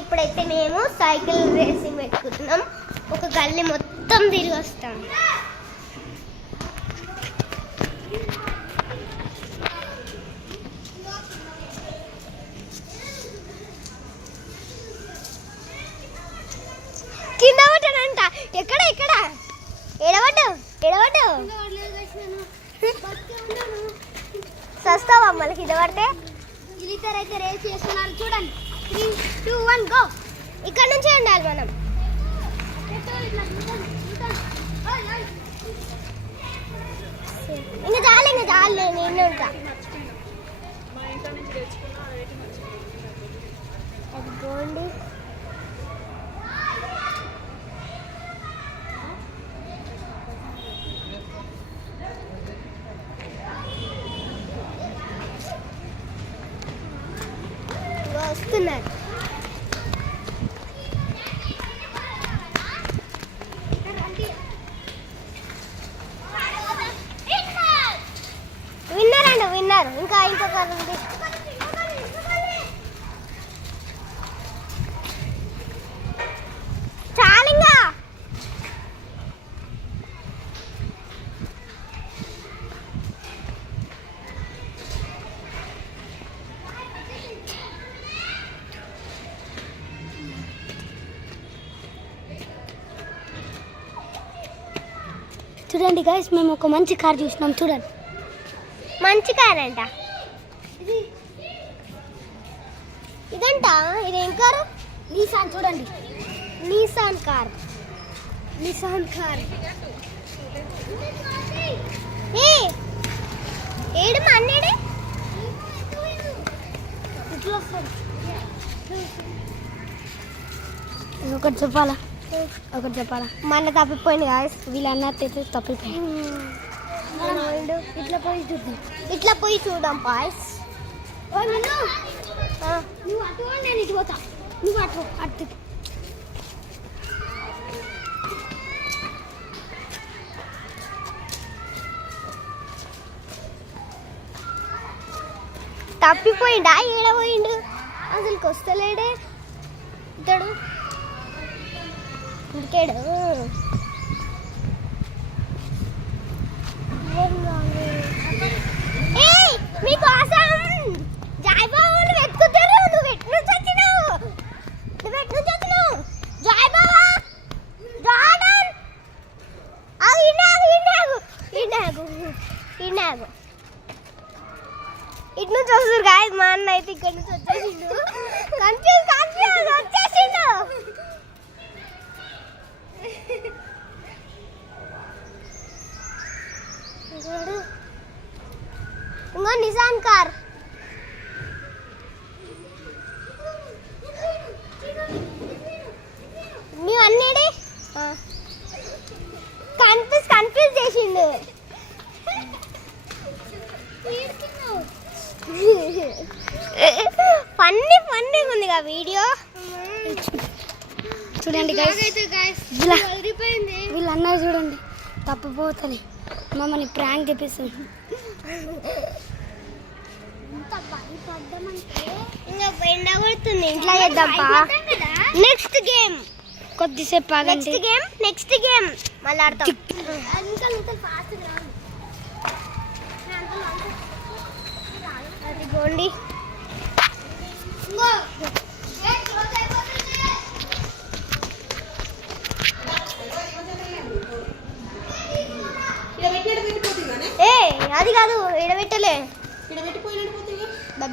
ఇప్పుడైతే మేము cycle racing పెట్టుకుంటున్నాం. ఒక గల్లీ మొత్తం తిరిగి వస్తాం. కింద పడ్డానంట. ఎక్కడ ఎక్కడ ఎడవడ్డు ఎడవడ్డు సస్తావా మళ్ళీ కింద పడితే. అయితే రేస్ చేస్తున్నారు చూడండి. 3, 2, 1 గో. ఇక్కడ నుంచి ఉండాలి మనం. ఇంకా చాలు నేను ఇన్ని ఉంటా. అదిగోండి వస్తున్నారు. విన్నారు ఇంకా ఇంకొకరు ఉంది. చాలింగా చూడండి గైస్, మేము ఒక మంచి కార్ చూసినాం. చూడండి, మంచి కార్ అంట. ఇదంట. ఇదేం కారు? నిసాన్. చూడండి, నిసాన్ కార్. ఏడు మా అన్నేడే. ఒకటి చెప్పాలా మన తప్పిపోయింది కాదు. వీళ్ళన్నట్టు తప్పిపోయింది. ఇట్లా పోయి చూద్దాం పాయ్స్. నువ్వు అటు నేను ఇటు పోతా. నువ్వు అటు తప్పిపోయిండా? ఏడ పోయిండు అసలుకి? వస్తలేడే ఇతడు. ఇంకేడు మీకోసం జాయ్బాబుని వెతుకుతారు. నువ్వు ఎటు నుంచి వచ్చినావు? జాయ్బాబా, జార్డన్, ఇన్నాగు ఇటు నుంచి వస్తారు కాదు. మా అన్న అయితే ఇక్కడ నుంచి వచ్చేసిండు. కన్ఫ్యూజ్ వచ్చేసిండు. ఇంకో నిసాన్ కార్. మీ అన్నేడే కన్ఫ్యూజ్ చేసిండు. ఫన్నీ ఉందిగా వీడియో. చూడండి వీళ్ళన్నారు. చూడండి, తప్పిపోతుంది. మమ్మల్ని ప్రాంక్ తెప్పిస్తుంది. ఎండ కొడుతుంది. ఇంట్లో చేద్దాంపా. నెక్స్ట్ గేమ్ కొద్దిసేపు నెక్స్ట్ గేమ్ మళ్ళీ ఆడతాం. అదిగోండి అది కాదు, ఎడబెట్టలే.